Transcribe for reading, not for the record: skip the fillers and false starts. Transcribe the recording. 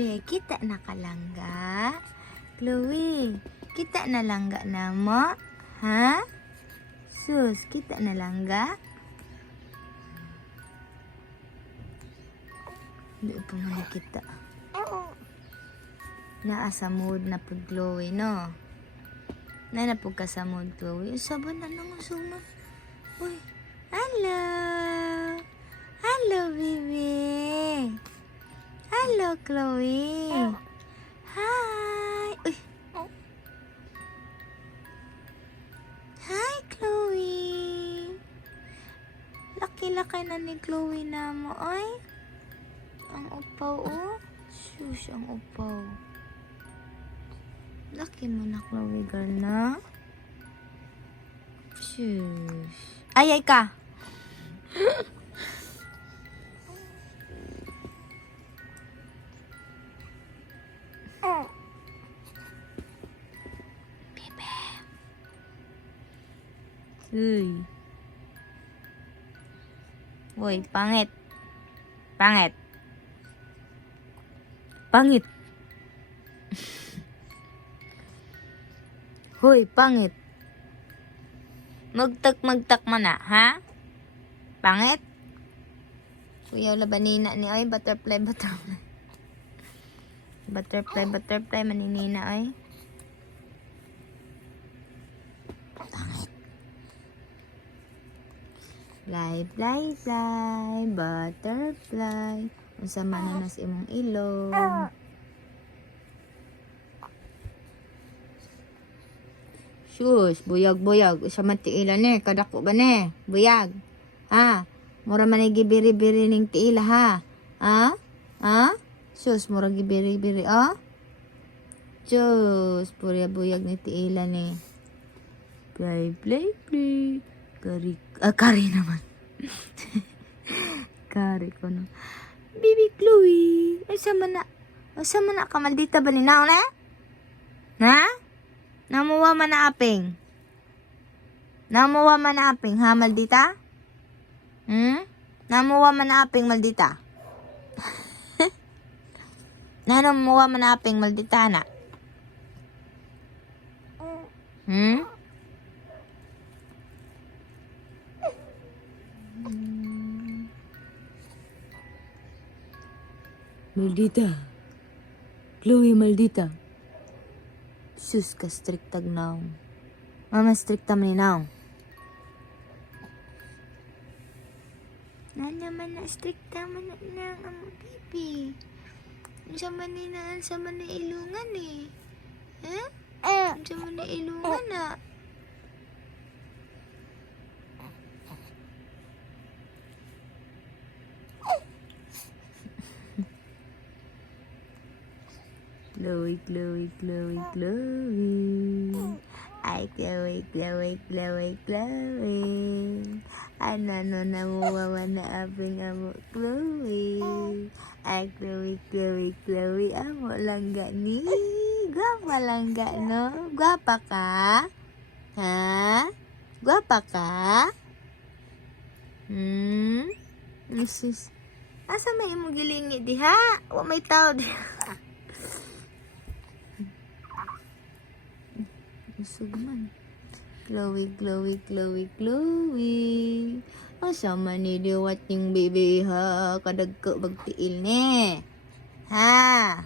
Kita nakalangga. Chloe, kita na langga na mo? Ha? Sus, kita na langga? Hindi pa man kita. Naa sa mood na pud Chloe, no? Na pud ka sa mood, Chloe. Saban na nang usuma. Uy, hello! Hello, baby! Hello, Chloe! Hi! Uy! Hi, Chloe! Laki-laki na ni Chloe na mo, ay! Ang upaw, oh! Shush, ang upaw. Laki mo na, Chloe girl na. Shush. Ay ka! Bebe. Uy. Uy, pangit. Pangit. Pangit. Hoy, pangit. Magtak man na, ha? Pangit? Kuya labanina ni ay butterfly. Butterfly maninina ay. Pangit. Fly, butterfly. Unsa man na nas imong ilong. Sus, buyag. Usa man tiila ni, kadako ba ni? Buyag. Ha? Mura man gibiri-biri ning tiila ha? Ha? Ha? Sus, mura gibiri-biri, oh? Sus, pura buyag ni tiila ni. Play. Kari naman. Kari ko no. Baby Chloe, asa man na ka maldita balinaw na? Ha? Namuwa man na aping, ha, maldita? Namuwa man na aping, maldita? Namuwa man na aping, maldita na? Maldita. Chloe, maldita. Sus ka strict tagnaw. Mama strict man now. Naman na strict man na ang baby. Sa man na ilungan eh. Sa man na ilungan na. Chloe. Ay, Chloe. Ano, namuwawa na aping amo, Chloe. Ay, Chloe. Amo langga ni. Gwapa langga, no? Gwapa ka? Ha? Gwapa ka? Sus. Asa may imo gilingi diha? Wa may tao diha. Sugman. Chloe. Asa man ni diwat yung baby ha? Kadagko bagtiil ni. Ha?